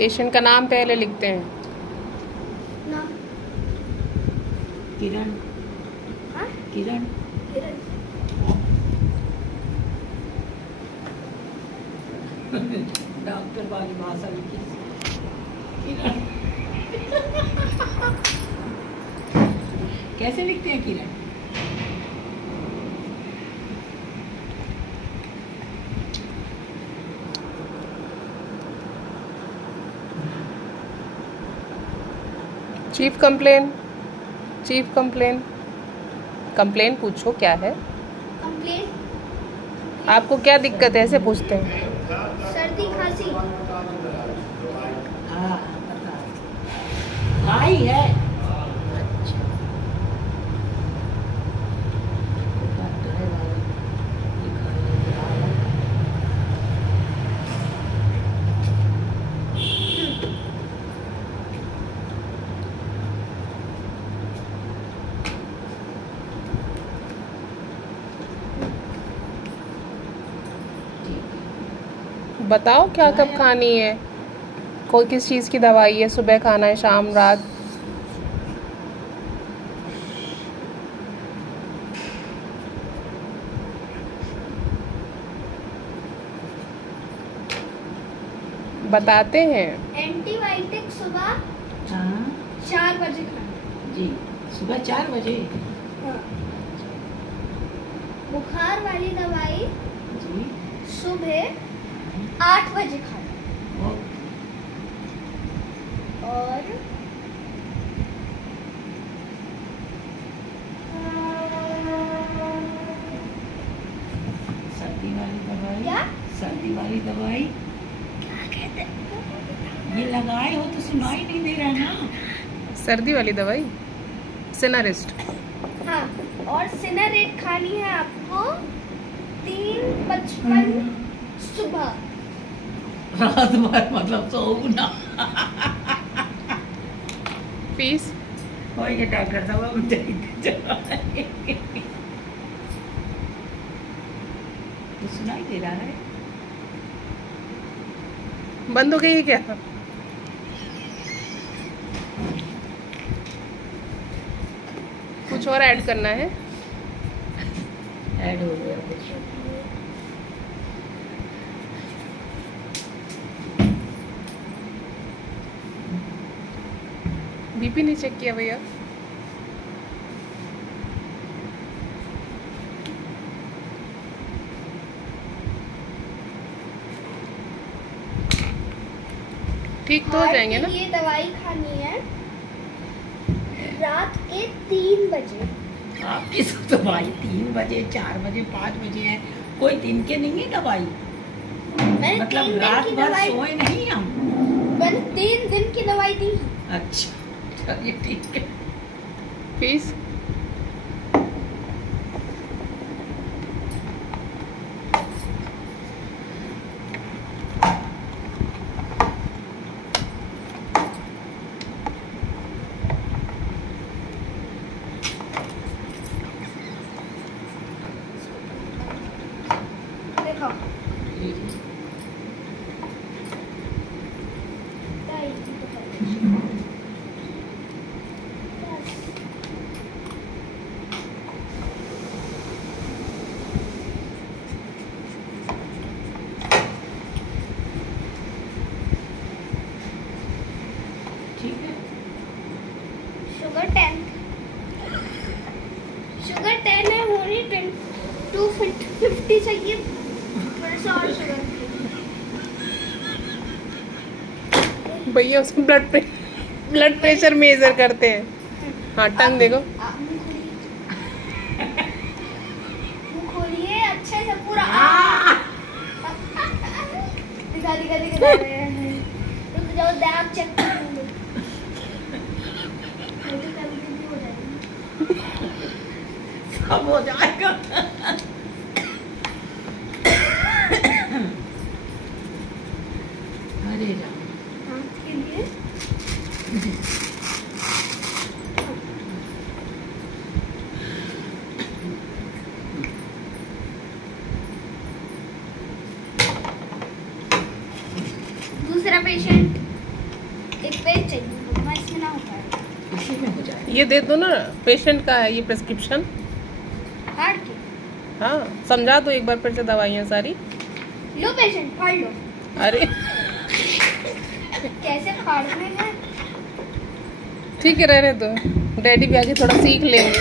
Patient का नाम पहले लिखते हैं। नाम किरण। हाँ? किरण। किरण। डॉक्टर वाली भाषा लिखी। किरण। कैसे लिखते हैं Kiran? Chief complain. Chief complain. Complain पूछो क्या है? कंप्लेन। आपको क्या दिक्कत है, ऐसे पूछते हैं। सर्दी खांसी। हाँ पता है। आई है। अच्छा। डॉक्टर है वाला। लिखा है। बताओ क्या कब खानी है, कोई किस चीज़ की दवाई है, सुबह खाना है, शाम, रात? बताते हैं। एंटीबायोटिक सुबह हाँ 4 बजे खाना। जी, सुबह 4 बजे। हाँ। बुखार वाली दवाई जी। सुबह 8 बजे खाना। ओके। और सर्दी वाली दवाई। क्या? सर्दी वाली दवाई। क्या कहते हैं? ये लगाए हो तो सुनाई नहीं दे रहा ना। सर्दी वाली दवाई सिनारिस्ट। हाँ, और सिनारेट खानी है आपको 3:55 सुबह। रात भर मतलब सोऊं ना। फीस ये डॉक्टर साहब हम तो सुनाई दे रहा है। बंद हो गई है क्या? कुछ और ऐड करना है? ऐड हो गया कुछ। बीपी नहीं चेक किया भैया? ठीक तो हो जाएंगे ना? ये दवाई खानी है रात के 3 बजे। आपकी सब दवाई 3 बजे, 4 बजे, 5 बजे है। कोई दिन के नहीं है दवाई। मैंने मतलब 3 दिन रात की भर दवाई, सोए नहीं हम। मैंने 3 दिन की दवाई दी। अच्छा चलिए ठीक है। फीस देखो ठीक है। शुगर 10 है, होनी 250 चाहिए। थोड़ा सा और शुगर। भैया उसको ब्लड प्रेशर मेजर करते हैं। हाँ टंग देखो। मुंह खोलिए अच्छे से पूरा। दिखा रहे हैं। रुक जाओ, दांत चेक करेंगे। सब हो जाएगा। अरे राम। दांत के लिए दूसरा पेशेंट। एक पेज चाहिए, तो इसमें ना हो पाएगा। इसी में हो जाएगा। ये दे दो ना, पेशेंट का है ये प्रिस्क्रिप्शन। फाड़ के हाँ समझा दो एक बार फिर से दवाइयाँ सारी। लो पेशेंट, फाड़ लो। अरे कैसे फाड़ने हैं? ठीक है रहने दो, डैडी भी आगे थोड़ा सीख लेंगे।